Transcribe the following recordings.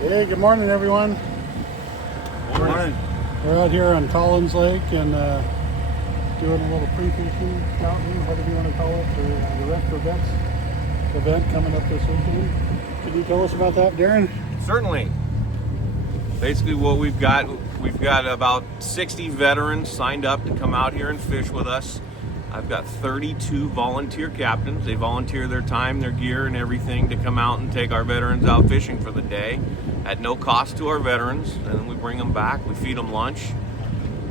Hey, good morning, everyone. Good morning. We're out here on Collins Lake and doing a little pre-fishing, scouting, whatever you want to call it, for the retro bets event coming up this weekend. Can you tell us about that, Darren? Certainly. Basically what we've got about 60 veterans signed up to come out here and fish with us. I've got 32 volunteer captains. They volunteer their time, their gear, and everything to come out and take our veterans out fishing for the day at no cost to our veterans. And then we bring them back, we feed them lunch,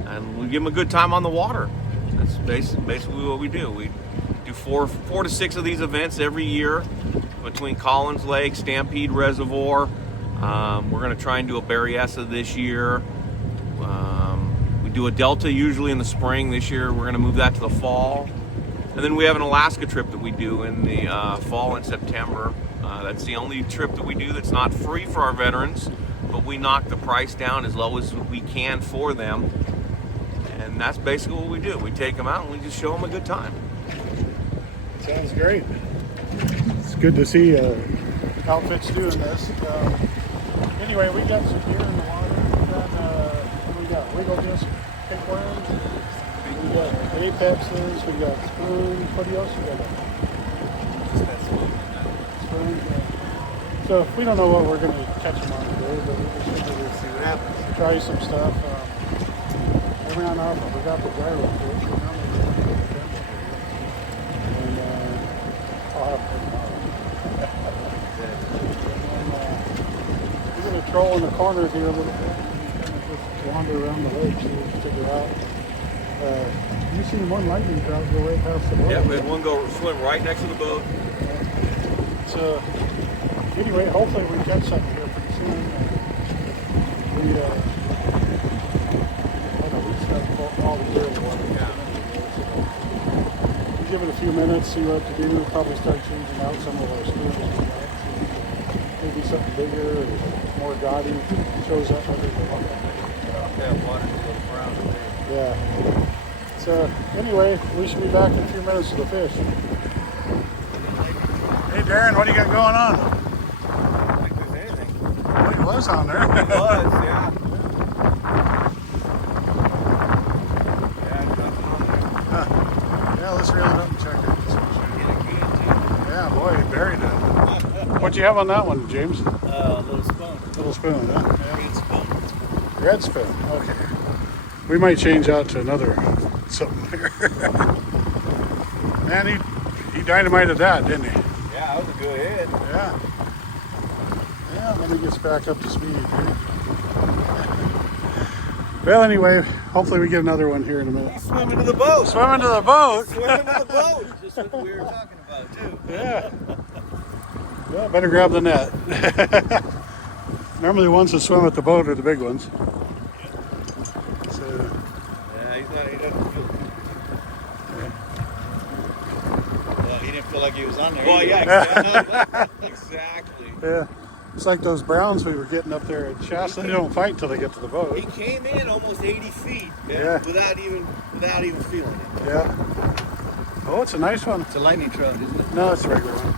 and we give them a good time on the water. That's basically what we do. We do four to six of these events every year between Collins Lake, Stampede Reservoir. We're going to try and do a Berryessa this year. We do a Delta usually in the spring. This year we're going to move that to the fall. And then we have an Alaska trip that we do in the fall in September. That's the only trip that we do that's not free for our veterans, but we knock the price down as low as we can for them. And that's basically what we do. We take them out and we just show them a good time. Sounds great. It's good to see outfits doing this. Anyway, we got some gear in the water. We got wiggle disc pickworms. We got apexes. We got spoons. What else we got? Spoons. So we don't know what we're going to catch them on today, but we just figured we'd see what happens. Try some stuff. I ran off. I forgot the gyro fish. And I'll have to we're going to troll in the corner here a little bit. Just wander around the lake, see what we can figure out. You seen one lightning trout go right past the boat? Yeah, we had one go swim right next to the boat. So, anyway, hopefully we catch something here pretty soon. We have all the gear in the water. We give it a few minutes, see what to do. We'll probably start changing out some of our spoons. Maybe something bigger or more gaudy shows up under the water. Yeah, water's a little brown today. Yeah. So anyway, we should be back in a few minutes to the fish. Hey Darren, what do you got going on? I don't think there's anything. Well, he was on there. It was, yeah. Yeah, nothing on there. Huh. Yeah, let's reel it up and check it. Yeah, boy, he buried it. What'd you have on that one, James? Little spoon. Little spoon, huh? Yeah. Red spoon. Red spoon, okay. We might change out to another something here. Man, he dynamited that, didn't he? Yeah, that was a good hit. Yeah. Yeah, then he gets back up to speed. Well, anyway, hopefully we get another one here in a minute. Swim into the boat. Swim into the boat. Swim into the boat. Just what we were talking about, too. Yeah. Yeah, better grab the net. Normally the ones that swim at the boat are the big ones. So, Yeah, he doesn't feel. Well, he didn't feel like he was on there. Well, either. yeah, exactly. yeah. It's like those browns we were getting up there at Shasta. They don't fight until they get to the boat. He came in almost 80 feet Yeah. without even feeling it. Yeah. Oh, it's a nice one. It's a lightning trout, isn't it? No, it's a regular one.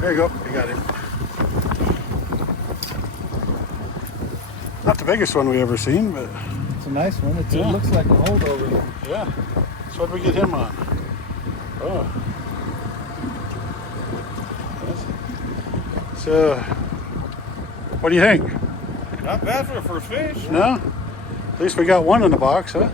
There you go. You got him. Not the biggest one we ever seen, but It's a nice one. Yeah. It looks like a holdover. yeah. So what did we get him on? Oh. So, what do you think? Not bad for a first fish. No? At least we got one in the box, huh?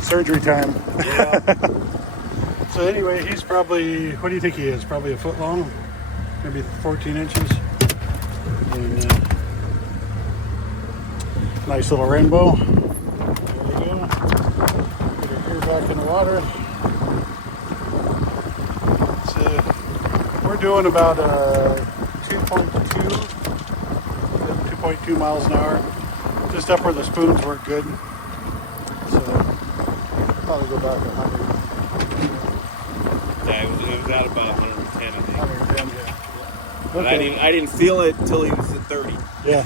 Surgery time. Yeah. So anyway, he's probably, what do you think he is? Probably a foot long? Maybe 14 inches. And, nice little rainbow. There we go. Get her gear back in the water. So we're doing about 2.2 miles an hour. Just up where the spoons work good. So probably go back 100. Yeah, it was at about 110, I think. 110, yeah. But Okay. I didn't feel it until he was at 30. Yeah.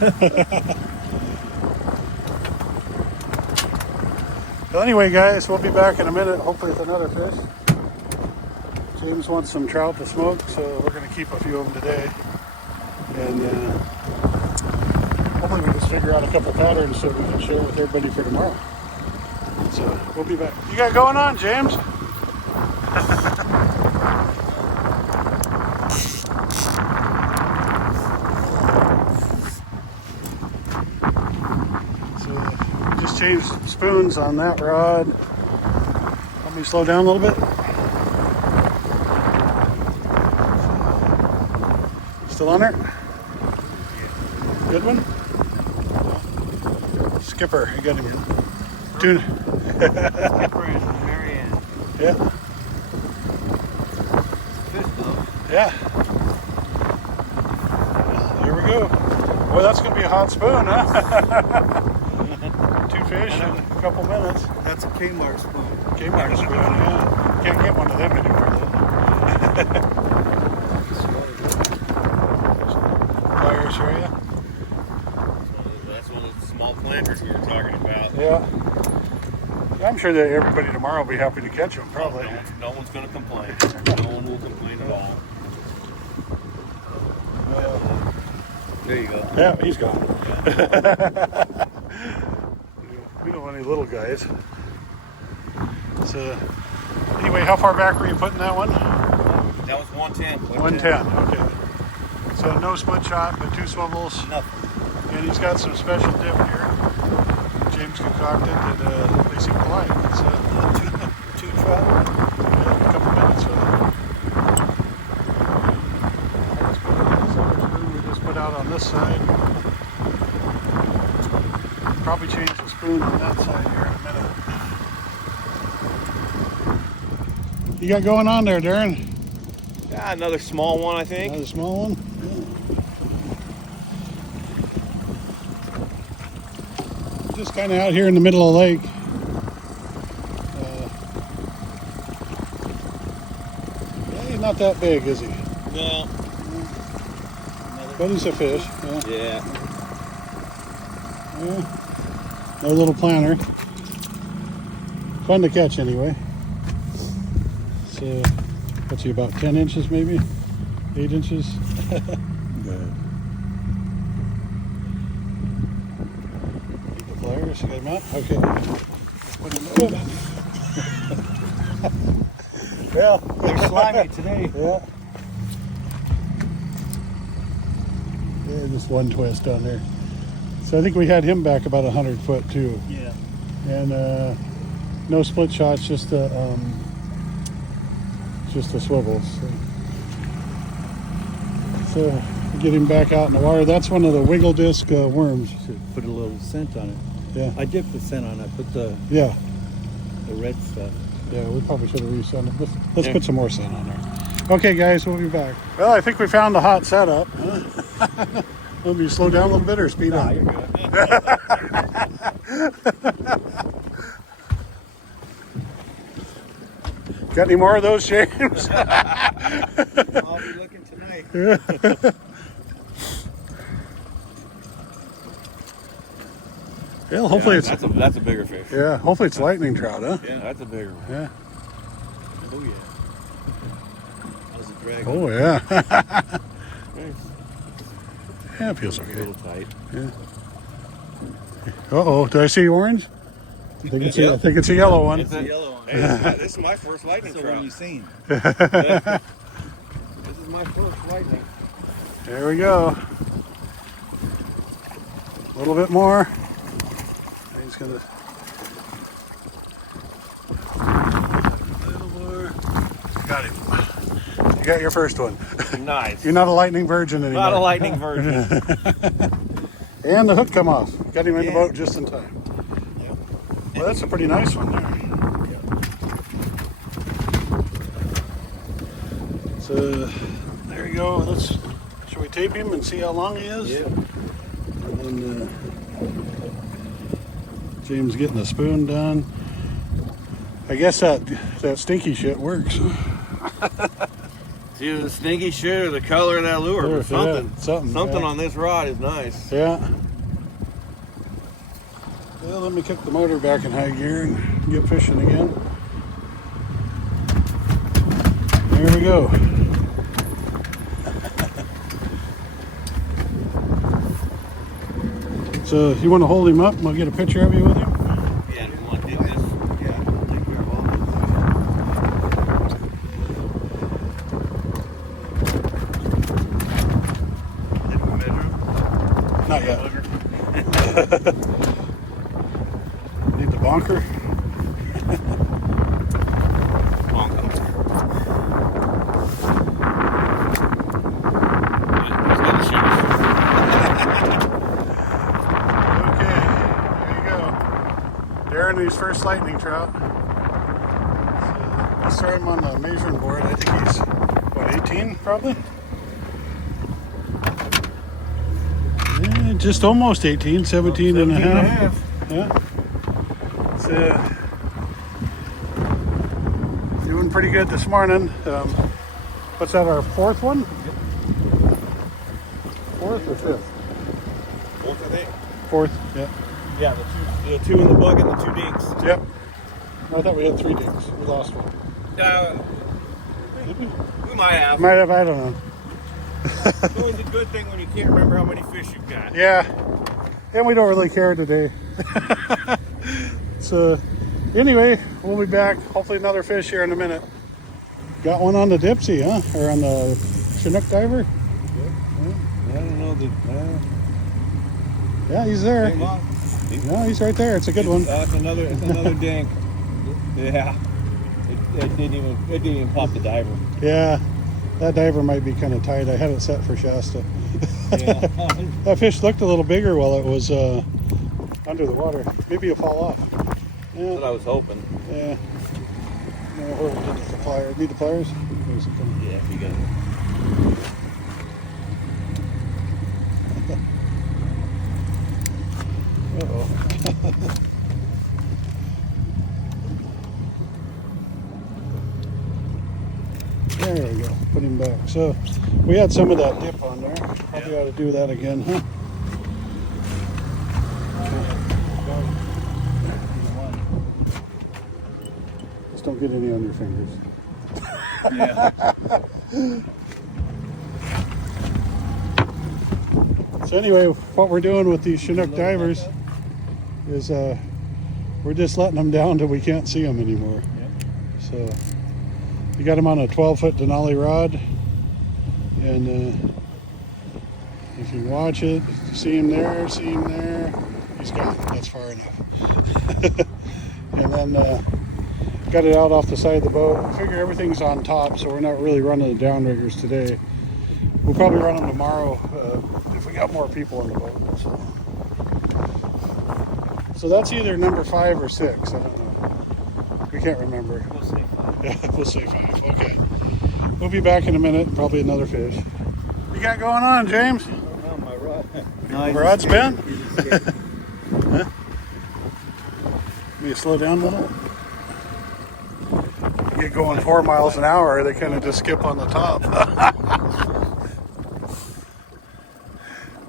Well, anyway, guys, we'll be back in a minute, hopefully with another fish. James wants some trout to smoke, so we're going to keep a few of them today. And hopefully we just figure out a couple patterns so we can share with everybody for tomorrow. So we'll be back. You got going on, James? So just changed spoons on that rod. Let me slow down a little bit. Still on there? Good one? Skipper, you got him. Tuna. Skipper is the very end. Yeah. Fish though. Yeah. There we go. Boy, that's going to be a hot spoon, huh? 2 fish in a couple minutes. That's a Kmart spoon. Kmart spoon, yeah. Can't get one of them anymore, though. Fire, sure, yeah. That's one of the small planters we were talking about. Yeah. I'm sure that everybody tomorrow will be happy to catch them, probably. No one's going to complain. No one will complain at all. There you go. Yeah, he's gone. We don't want any little guys. So, anyway, how far back were you putting that one? That was 110. 110, okay. So no split shot, but 2 swivels. Nothing. And he's got some special dip here. James concocted that they seem to like. It's 2 trout. yeah, a couple minutes with it. We just put out on this side. Probably change the spoon on that side here in a minute. You got going on there, Darren? Yeah, another small one, I think. Another small one? Yeah. Just kind of out here in the middle of the lake. Yeah, he's not that big, is he? No. But he's a fish. Yeah. Yeah. Yeah. No little planter. Fun to catch anyway. So, what's he, about 10 inches maybe? 8 inches? Good. Keep the pliers, you got him out? Okay. Put him in. Well, They're slimy today. yeah. Yeah, just one twist on there. So I think we had him back about 100 foot too. Yeah. And no split shots, just the swivels. So get him back out in the water. That's one of the wiggle disc worms. Should put a little scent on it. Yeah. I dipped the scent on it. I put the red stuff. Yeah, we probably should have re-sent it. Let's put some more scent on there. Okay, guys, we'll be back. Well, I think we found a hot setup. Let me slow down a little bit or speed up. You're good. Got any more of those, James? I'll be looking tonight. Well, hopefully it's That's a bigger fish. yeah. Hopefully it's lightning trout, huh? Yeah, that's a bigger one. Yeah. Oh yeah. That was a drag. Oh yeah. Nice. Yeah, it feels A okay. little tight. Yeah. Uh-oh, do I see orange? I think it's I think it's a yellow one. It's The a, yellow one. hey, this is my first lightning That's the one trout. you seen. This is my first lightning. There we go. A little bit more. He's gonna. A little more. Got him. You got your first one. Nice. You're not a lightning virgin anymore. Not a lightning virgin. And the hook come off. Got him in the Yeah. boat just in time. Well, that's a pretty nice one there. So there you go. Should we tape him and see how long he is? Yeah. And then James getting the spoon done. I guess that stinky shit works. It's either the stinky shit or the color of that lure, Sure, but something. yeah, something, yeah. On this rod is nice. Yeah. Well, let me kick the motor back in high gear and get fishing again. There we go. So you want to hold him up and we'll get a picture of you with him? Yeah, do you want to do this? Yeah, like we're all. Did we measure him? Not yet. Need the bonker? Bonk him. He's got the shoes. Okay, there you go. Darren and his first lightning trout. So let's throw him on the measuring board. I think he's, what, 18 probably? Yeah, just almost 18, 17 and a half. Yeah. So, doing pretty good this morning. What's that, our fourth one? Fourth or fifth? Fourth, I think. Fourth, yeah. Yeah, the two in the bucket and the 2 dinks. Yep. I thought we had 3 dinks. We lost one. We might have. Might have, I don't know. It's always a good thing when you can't remember how many fish you've got. Yeah. And we don't really care today. So, anyway, we'll be back. Hopefully another fish here in a minute. Got one on the Dipsy, huh? Or on the Chinook Diver? I don't know that. Yeah, he's there. Came on. No, he's right there. It's a good one. That's another. It's another dink. Yeah. It didn't even pop the diver. Yeah. That diver might be kind of tight. I had it set for Shasta. Yeah. That fish looked a little bigger while it was under the water. Maybe it'll fall off. That's Yeah. what I was hoping. Yeah. No, where did the pliers? Need the pliers? Where's it going? Yeah, you got it. Uh-oh. There we go. Put him back. So we had some of that dip on there. Probably ought to do that again, huh? Just don't get any on your fingers. Yeah. So anyway, what we're doing with these Chinook Divers is we're just letting them down till we can't see them anymore. So you got them on a 12-foot Denali rod, and if you watch it, see him there, he's gone. That's far enough. And then got it out off the side of the boat. I figure everything's on top, so we're not really running the downriggers today. We'll probably run them tomorrow if we got more people in the boat. So that's either number 5 or 6. I don't know. We can't remember. We'll say 5. Yeah, we'll say 5. Okay. We'll be back in a minute. Probably another fish. What you got going on, James? Oh, my rod. Rod's bent? Huh? Maybe slow down a little. You get going 4 miles an hour, they kind of just skip on the top.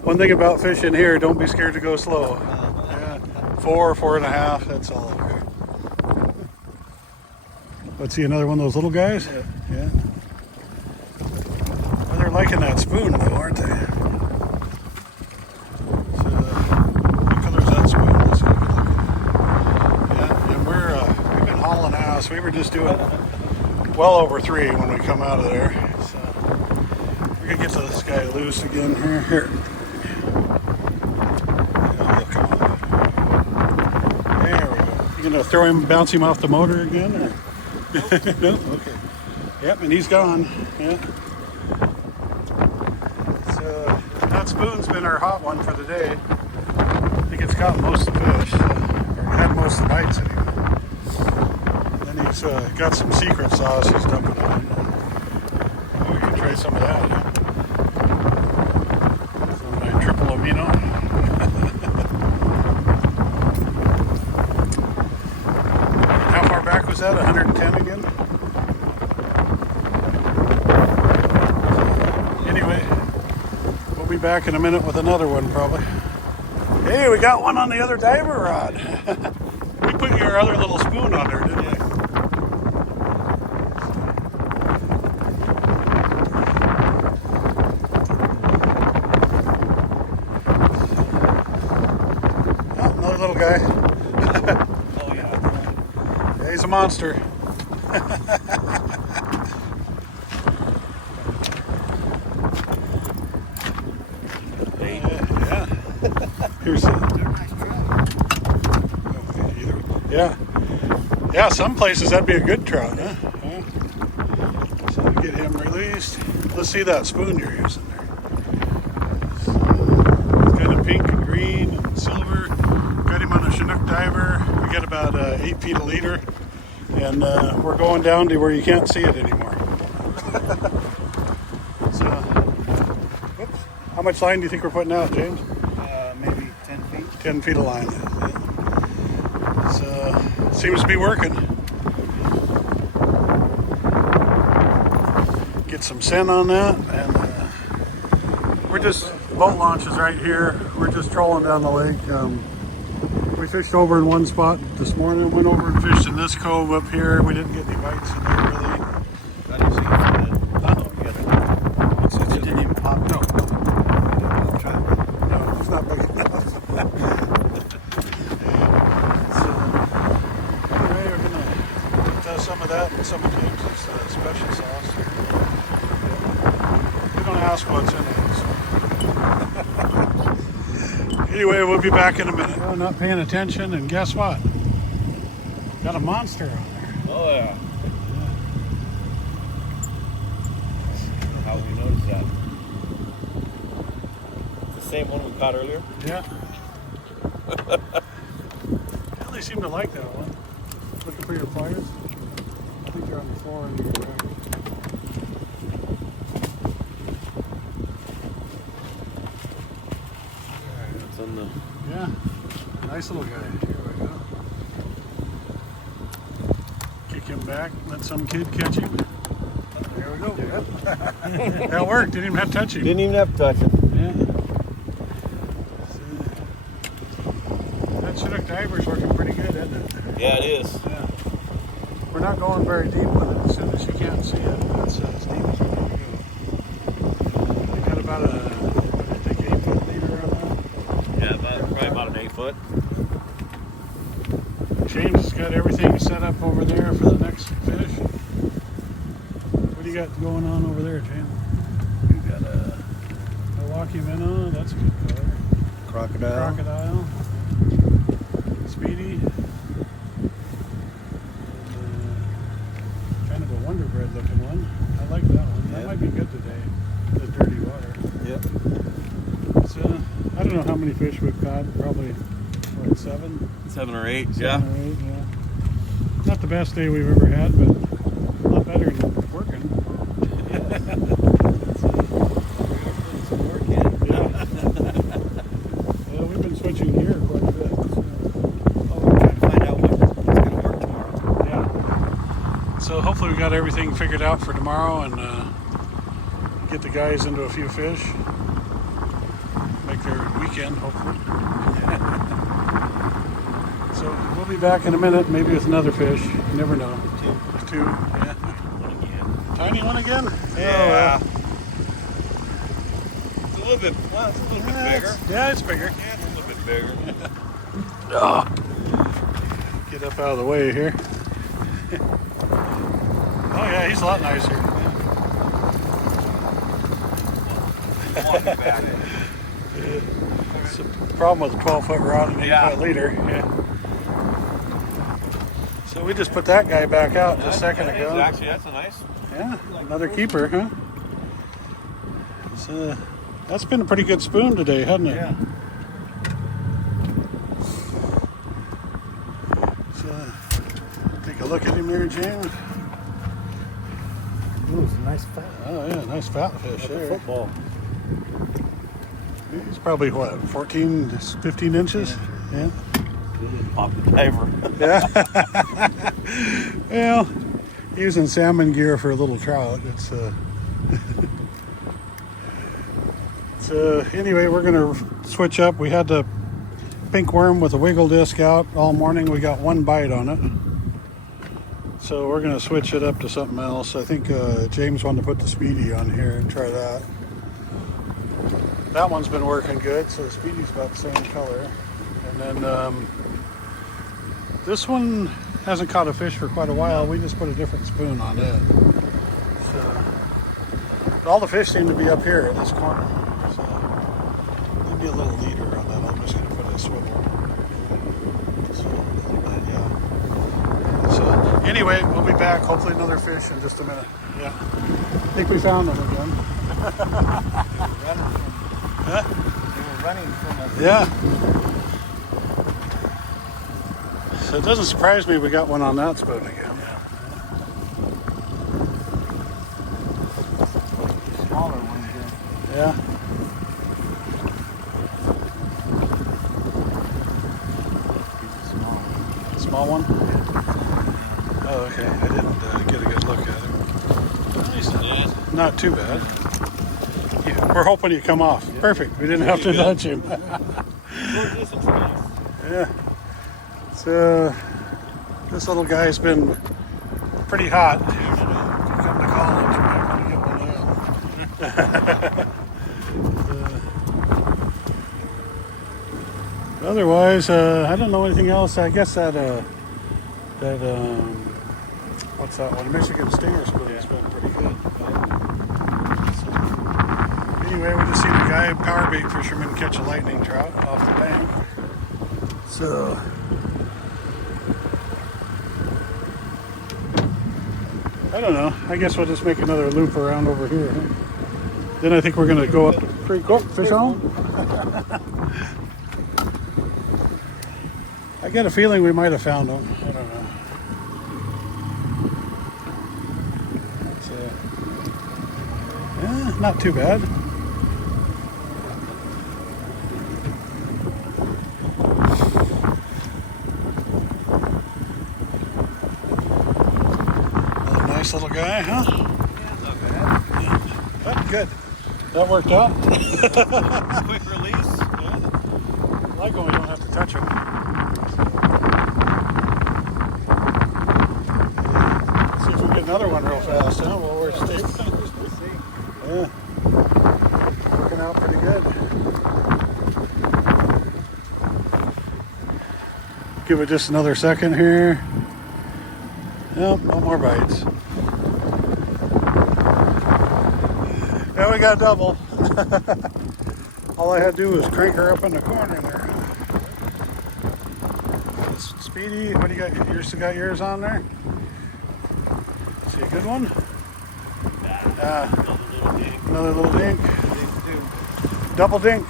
One thing about fishing here, don't be scared to go slow. Yeah. 4, 4.5, that's all okay. Let's see another one of those little guys? Yeah. Well, they're liking that spoon though, aren't they? So, what color is that spoon? Let's see if we can look at it. Yeah, and we've been hauling ass. We were just doing well over 3 when we come out of there. So we're gonna get to this guy loose again here. Here. Yeah, come on. There we go. You gonna throw him, bounce him off the motor again? Or? No? Okay. Yep, and he's gone. Yeah. So that spoon's been our hot one for the day. I think it's caught most of the fish, or had most of the bites anyway. And then he's got some secret sauce he's dumping on. Oh, we can try some of that. Some of my triple amino. How far back was that? 110 again? Anyway, we'll be back in a minute with another one probably. Hey, we got one on the other diver rod. We put your our other little spoon on there, didn't we? Oh, another little guy. Oh yeah. Yeah, he's a monster. Yeah. Here's yeah. Yeah, some places that'd be a good trout, huh? Yeah. So get him released. Let's see that spoon you're using there. Kind of pink and green and silver. Got him on a Chinook Diver. We got about 8 feet a leader. And we're going down to where you can't see it anymore. So, whoops. How much line do you think we're putting out, James? Maybe 10 feet. 10 feet of line. So, seems to be working. Get some scent on that, and we're just, boat launch is right here. We're just trolling down the lake. We fished over in one spot this morning, went over and fished in this cove up here. We didn't get any bites today, really. I didn't see it. It didn't even pop. No, it's not big enough. So, anyway, we're gonna put some of that and some of James's special sauce. We don't ask what's in it. So. Anyway, we'll be back in a minute. Oh, not paying attention, and guess what? Got a monster on there. Oh yeah. How we noticed that? It's the same one we caught earlier. Yeah. Well, they seem to like that one. Looking for your pliers? I think they're on the floor in your bag. It's on the. Yeah. Nice little guy. Here we go. Kick him back. Let some kid catch him. There we go. Yep. That worked. Didn't even have to touch him. Didn't even have to touch it. Yeah. That Chinook Diver's working pretty good, isn't it? Yeah, it is. Yeah. We're not going very deep with it. As soon as you can't see it, that's as deep as we're going to go. We got about a, I think, 8 foot leader on Yeah, probably about an 8 foot. that. James has got everything set up over there for the next fish. What do you got going on over there, James? We got a Milwaukee minnow. That's a good color. Crocodile. Speedy. Kind of a Wonder Bread looking one. I like that one. That Yep. might be good today. The dirty water. Yep. So, I don't know how many fish we've caught. Probably, what, 7? 7 or 8. 7 or 8, yeah. Not the best day we've ever had, but a lot better than working. Some work in. Yeah. Well, we've been switching gear quite a bit. So, Oh, we're trying to find out what's going to work tomorrow. yeah. So hopefully we got everything figured out for tomorrow and get the guys into a few fish. Make their weekend, hopefully. So we'll be back in a minute, maybe with another fish. You never know. 2. Yeah. One again. Tiny one again? Yeah. It's a little bit, well, it's a little bit bigger. Yeah, it's bigger. Yeah, it's a little bit bigger. Oh. Get up out of the way here. Oh yeah, he's a lot nicer. It's a problem with a 12-foot rod and 8-foot leader. Yeah. So we just put that guy back out just a second ago. Actually, that's a nice. Yeah, another keeper, huh? So that's been a pretty good spoon today, hasn't it? Yeah. So take a look at him there, James. Ooh, it's a nice fat. Oh yeah, nice fat fish Like a there. football. He's probably what, 14, 15 inches? Yeah. Pop the diver. Yeah. Well, using salmon gear for a little trout. It's so anyway, we're gonna switch up. We had to pink worm with a wiggle disc out all morning. We got one bite on it. So we're going to switch it up to something else. I think James wanted to put the Speedy on here and try that. That one's been working good, so the Speedy's about the same color. And then this one hasn't caught a fish for quite a while. We just put a different spoon on it. So all the fish seem to be up here in this corner. So maybe a little leader on that. I'm just going to put a swivel. So a little bit, yeah. So anyway, we'll be back. Hopefully another fish in just a minute. Yeah. I think we found them again. Huh? They were running from us. Yeah. So it doesn't surprise me we got one on that spoon again. Smaller ones here. Yeah. Small one? Oh, okay. I didn't get a good look at him. Not too bad. Yeah, we're hoping you come off. Perfect. We didn't have to touch him. Yeah. So this little guy's been pretty hot. Come to college. Otherwise, I don't know anything else. I guess that what's that one? Michigan Stinger spoon has been pretty good. So, anyway, we just seen a guy, power bait fisherman, catch a lightning trout off the bank. So I don't know. I guess we'll just make another loop around over here. Huh? Then I think we're gonna go up the creek. Oh, fish on. I get a feeling we might have found them. I don't know. So, yeah, not too bad. Another nice little guy, huh? Yeah, not bad. Yeah. Good. That worked out. Quick release. Yeah. I like when we don't have to touch them. See if we get another one real fast, huh? While we're staying. Yeah. Working out pretty good. Give it just another second here. Nope, no more bites. Yeah, we got a double. All I had to do was crank her up in the corner there. Speedy, what do you got? You still got yours on there? See a good one? Another little dink. Double dink.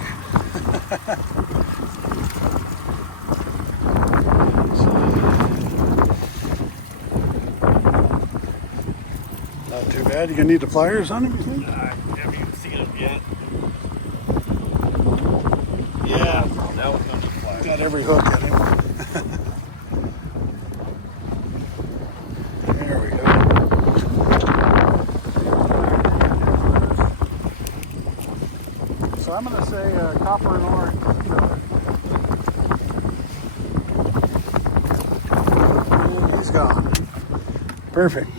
Not too bad. You gonna need the pliers on him, you think? I haven't even seen them yet. Yeah. That one's gonna need fly. Got every hook in him. There we go. So I'm going to say copper and orange. And he's gone. Perfect.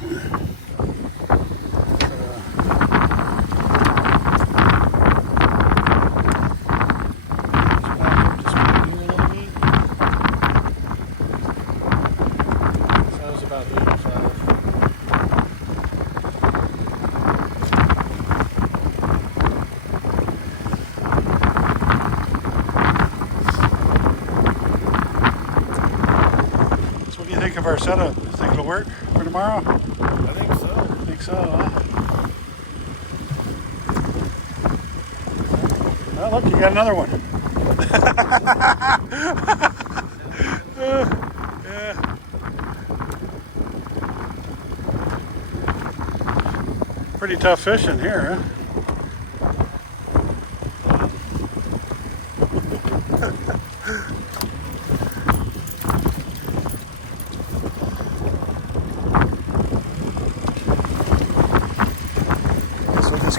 Of our setup. You think it'll work for tomorrow? I think so. I think so, huh? Well, look, you got another one. Yeah. Pretty tough fishing here, huh?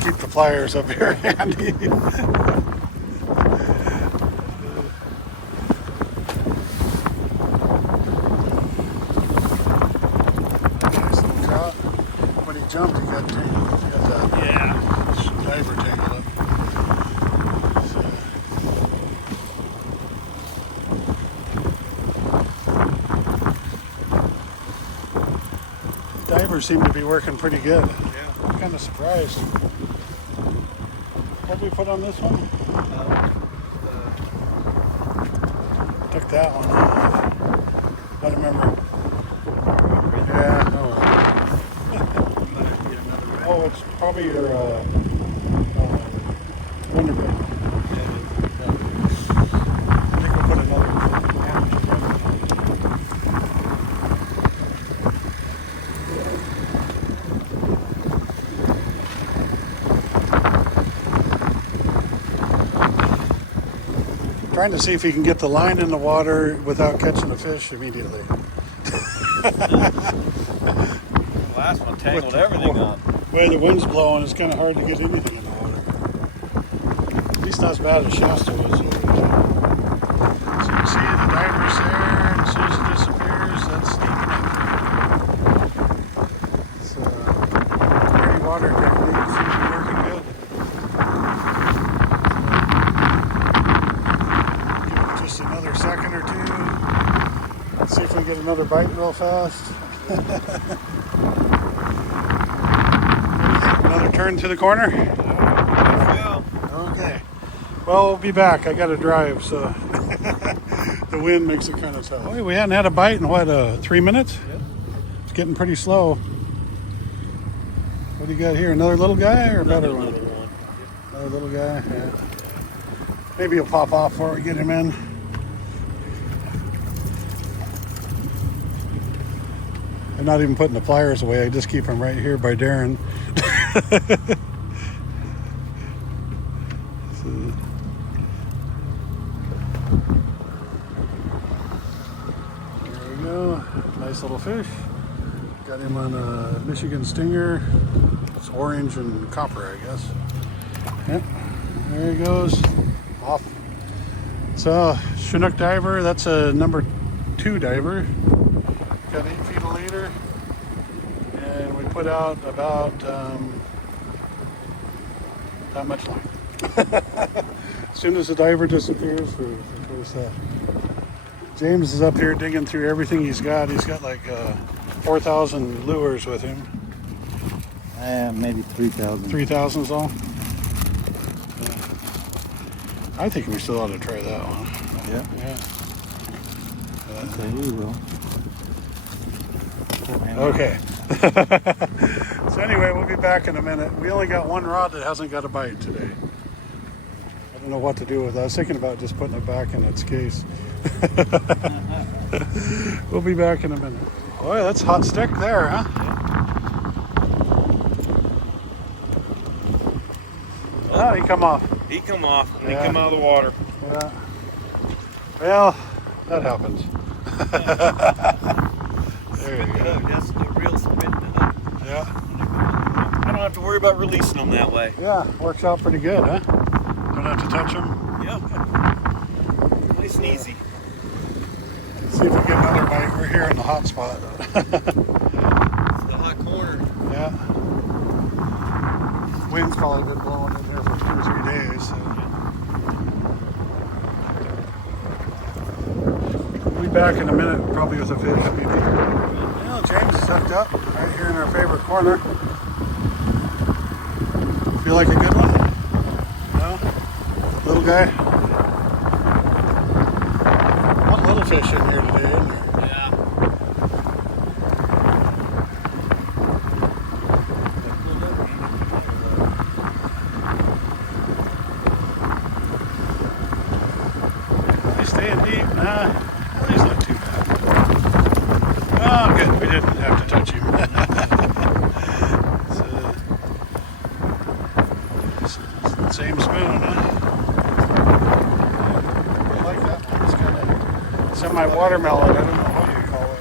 Keep the pliers up here handy. jumped, he got tangled. He got that diver tangled up. Divers seem to be working pretty good. Yeah. I'm kind of surprised. What did we put on this one? Took that one off. I don't remember. Yeah. Oh, it's probably your Wonderbread. I think we'll put another. Trying to see if he can get the line in the water without catching a fish immediately. The last one tangled everything up. The way the wind's blowing, it's kind of hard to get anything in the water. At least not as bad as Shasta was. So you see the diver's there, and as soon as it disappears, that's sneaking in. It's pretty water technique, seems to be working good. Give it just another second or two. Let's see if we get another bite real fast. Another turn to the corner? Yeah. Okay. Well, we'll be back. I got to drive, so the wind makes it kind of tough. Oh, we hadn't had a bite in what, 3 minutes? Yep. It's getting pretty slow. What do you got here? Another little guy or a better one? Little one. Another little guy? Yeah. Maybe he'll pop off before we get him in. I'm not even putting the pliers away. I just keep them right here by Darren. There we go. Nice little fish. Got him on a Michigan Stinger. It's orange and copper, I guess. Yep. There he goes. Off. So, Chinook Diver. That's a number 2 diver. Got 8 feet a leader, and we put out about that much line. As soon as the diver disappears, we set. James is up here digging through everything he's got. He's got like 4,000 lures with him. Maybe 3,000. 3,000 is all? I think we still ought to try that one. Yeah. Yeah. Okay, we will. Okay. So anyway, we'll be back in a minute. We only got one rod that hasn't got a bite today. I don't know what to do with it. I was thinking about just putting it back in its case. We'll be back in a minute. Boy, that's a hot stick there, huh? Oh, he come off. He come off and Yeah. they come out of the water. Yeah. Well, that happens. There you go. That's the real spin hook. Yeah. I don't have to worry about releasing them that way. Yeah, works out pretty good, huh? Don't have to touch them. Yep. Nice and easy. Let's see if we get another bite. We're here in the hot spot. It's the hot corner. Yeah. Wind's probably been blowing in there for 2 or 3 days. So. We'll be back in a minute, probably with a fish, maybe. Well, James is hooked up right here in our favorite corner. Feel like a good one? No? Little guy? A lot of little fish in here today, isn't there? Yeah. He's staying deep. Nah, he's not too bad. Oh, good. We didn't have to touch him. It's the same spoon, huh? I like that one. It's kind of semi-watermelon. I don't know what you call it,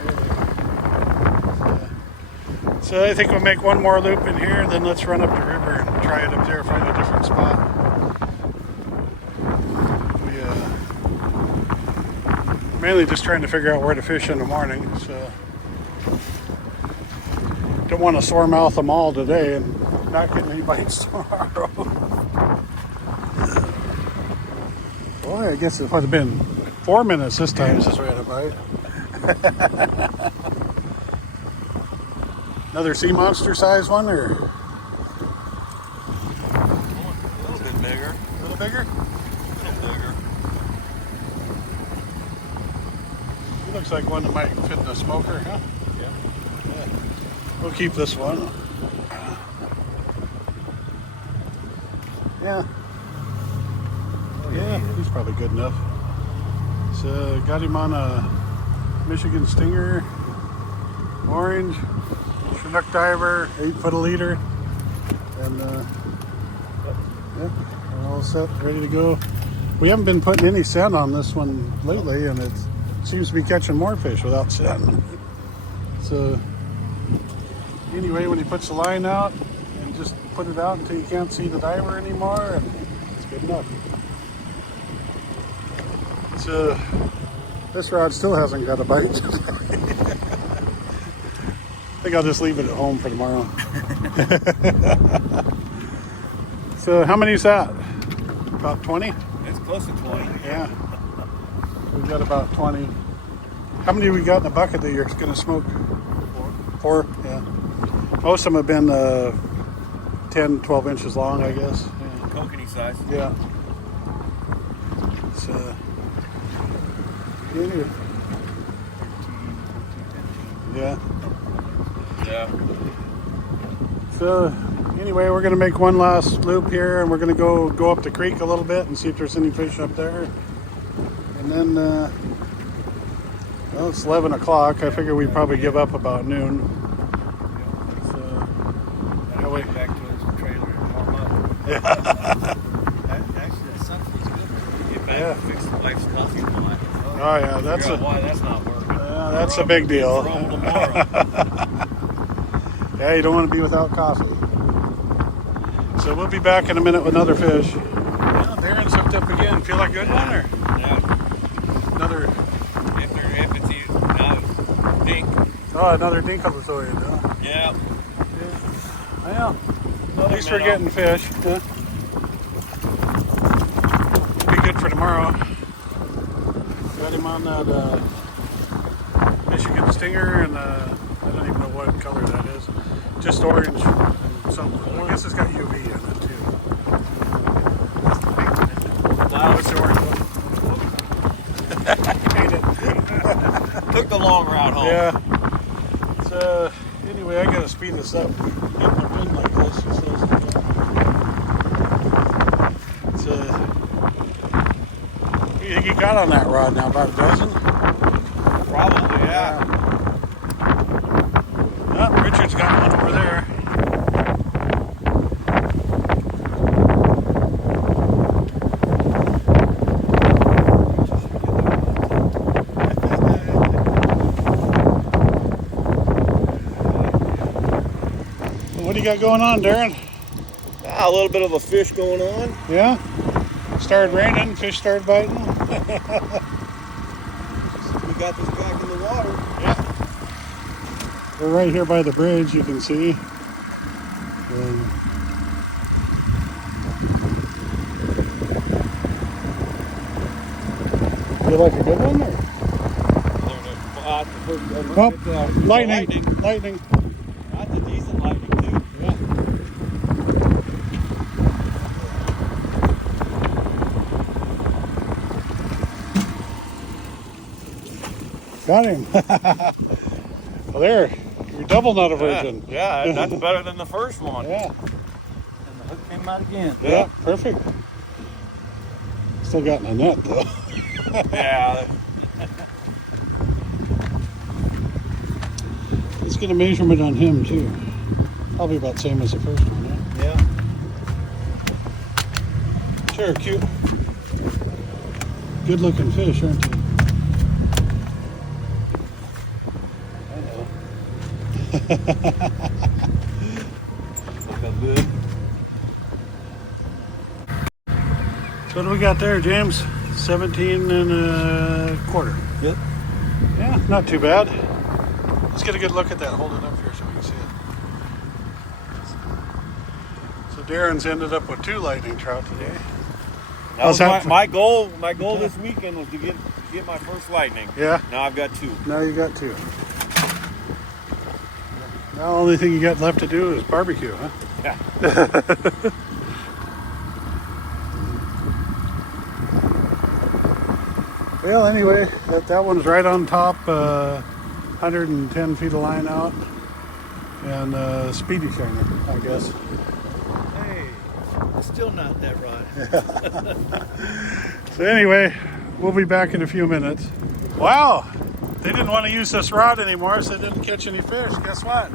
really. So I think we'll make one more loop in here, then let's run up the river and try it up there, find a different spot. Mainly just trying to figure out where to fish in the morning, so don't want to sore mouth them all today and not get any bites tomorrow. Boy, I guess it would have been 4 minutes this time since we had a bite. Another sea monster size one, or A little bit bigger. a little bigger? A little bigger. He looks like one that might fit in a smoker, huh? Yeah. Yeah. We'll keep this one. Yeah. Yeah, he's probably good enough. So got him on a Michigan Stinger, orange, Chinook Diver, 8 foot a leader, and yeah, we're all set, ready to go. We haven't been putting any scent on this one lately, and it seems to be catching more fish without scent. So anyway, when he puts the line out, and just put it out until you can't see the diver anymore, and it's good enough. So this rod still hasn't got a bite. I think I'll just leave it at home for tomorrow. So how many is that? About 20? It's close to 20. Yeah. We've got about 20. How many we got in the bucket that you're going to smoke? 4? Yeah. Most of them have been 10, 12 inches long, I guess. Yeah. Kokanee size. Yeah. So, anyway. Yeah. Yeah. So anyway, we're going to make one last loop here, and we're going to go up the creek a little bit and see if there's any fish up there. And then, well, it's 11 o'clock. I figure we'd probably give up about noon. So, I'll wait back to his trailer and warm up. yeah. Actually, that sun feels good. Get back Yeah. and fix the wife's coffee pot. Oh yeah, that's Figure out a why that's not working. that's a big deal. From tomorrow. Yeah, you don't want to be without coffee. So we'll be back in a minute with another fish. Yeah, Darren's hooked up again. Feel like good one, or Yeah. another? If it's now dink. Oh, another dinkalatoid, huh? Yeah. Well, at least we're getting fish. Huh? Be good for tomorrow. Got him on that Michigan Stinger, and I don't even know what color that is. Just orange and something. I guess it's got UV in it too. Wow. What's the orange one? Hate it. Took the long route home. Yeah. So anyway, I gotta speed this up. Getting a pin like this, it says. So what do you think you got on that rod now? About a dozen? Probably, yeah. Oh, Richard's got one over there. What do you got going on, Darren? A little bit of a fish going on. Yeah? Started raining, fish started biting. We got this back in the water. Yeah. We're right here by the bridge, you can see. Feel like a good one? Or? Lightning. That's a decent lightning too. Yeah. Got him. Well, there. You're double not a virgin. Yeah, that's better than the first one. Yeah. And the hook came out again. Yeah, perfect. Still got in a net though. Yeah. Let's get a measurement on him too. Probably about the same as the first one, Yeah. yeah? Sure, cute. Good looking fish, aren't they? Good. So what do we got there, James? 17 and a quarter. Yep. Yeah, not too bad. Let's get a good look at that. Hold it up here so we can see it. So Darren's ended up with 2 lightning trout today. That was How's that? my goal. My goal this weekend was to get my first lightning. Yeah. Now I've got 2. Now you got 2. Now the only thing you got left to do is barbecue, huh? Yeah. Well, anyway, that one's right on top. 110 feet of line out, and speedy shiner, I guess. Hey, still not that rod. So anyway, we'll be back in a few minutes. Wow, they didn't want to use this rod anymore, so they didn't catch any fish. Guess what?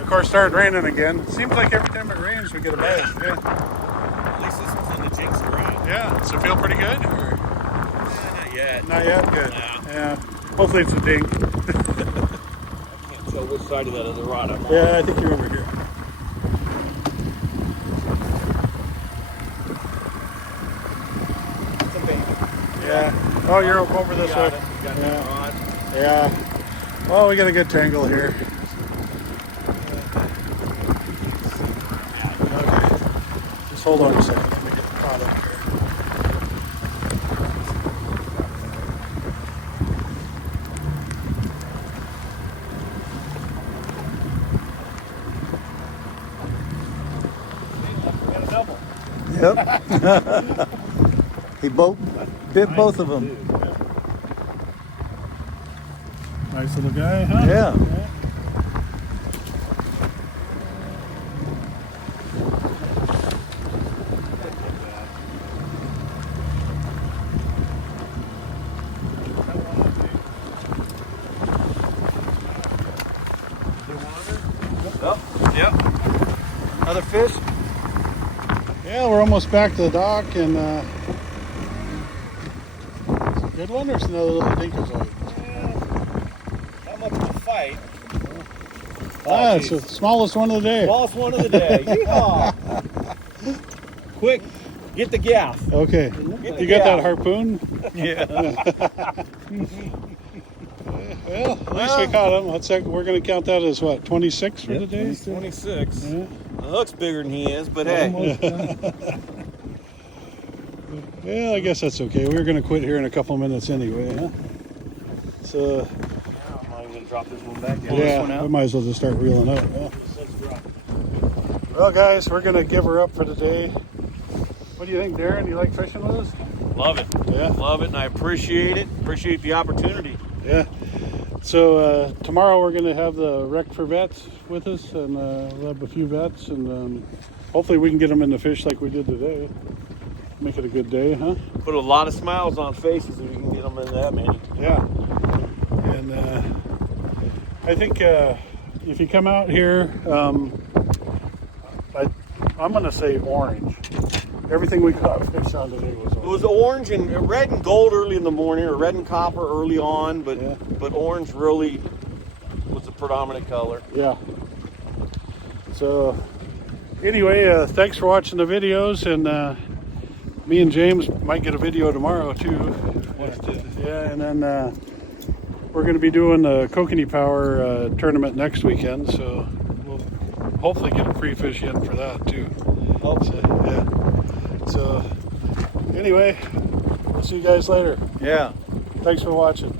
Of course, started raining again. Seems like every time it rains, we get a bite. Yeah. At least this one's in the jinx rain. Yeah. Does it feel pretty good? Or? Not yet. Not yet. Good. No. Yeah. Hopefully it's a dink. I can't tell which side of that other rod I'm on. Yeah, I think you're over here. It's a baby. Yeah. Oh, you're over this way. You got that rod. Yeah. Well, we got a good tangle here. Okay. Just hold on a second. Let me get the product here. Got a double. Yep. He bit both of them. Nice little guy, huh? Yeah. Oh, yep. Other fish? Yeah, we're almost back to the dock, and it's a good one, or it's another little dinkazoid? Not much of a fight. Ah, it's the smallest one of the day. Smallest one of the day. Yeehaw! Quick, get the gaff. Okay, you got that harpoon? Yeah. Well, at least we caught him. We're going to count that as what, 26 for the day? 26. Yeah. The hook's bigger than he is, but hey. Well, I guess that's okay. We're going to quit here in a couple minutes anyway, huh? So, I'm not even going to drop this one back down. yeah, we might as well just start reeling up. Yeah. Well, guys, we're going to give her up for the day. What do you think, Darren? You like fishing with us? Love it. Yeah. Love it, and I appreciate it. Appreciate the opportunity. Yeah. So tomorrow we're going to have the Rec for Vets with us, and we'll have a few vets, and hopefully we can get them in the fish like we did today. Make it a good day, huh? Put a lot of smiles on faces if we can get them in that many. Yeah. And I think if you come out here, I'm going to say orange. Everything we caught fish on today was orange. It was orange and red and gold early in the morning, or red and copper early on, but Yeah. but orange really was the predominant color. Yeah. So anyway, thanks for watching the videos, and me and James might get a video tomorrow too. Yeah, and then we're going to be doing the Kokanee Power tournament next weekend, so we'll hopefully get a free fish in for that too. Hope so. Yeah. So anyway, we'll see you guys later. Yeah. Thanks for watching.